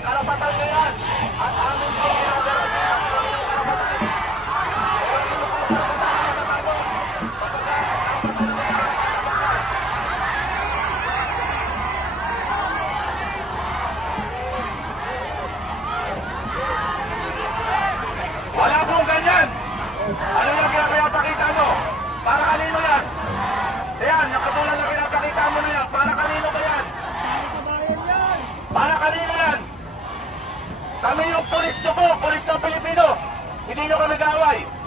Karapatan nyo yan at amin po wala pong ganyan. Ano yung pinapakita nyo? Para kanino yan? Ayan, nakatulad na pinapakita mo na yan. Para kanino ba yan? Para kanino yan? Kami yung pulis nyo po, pulis ng Pilipino. Hindi nyo kami gaway.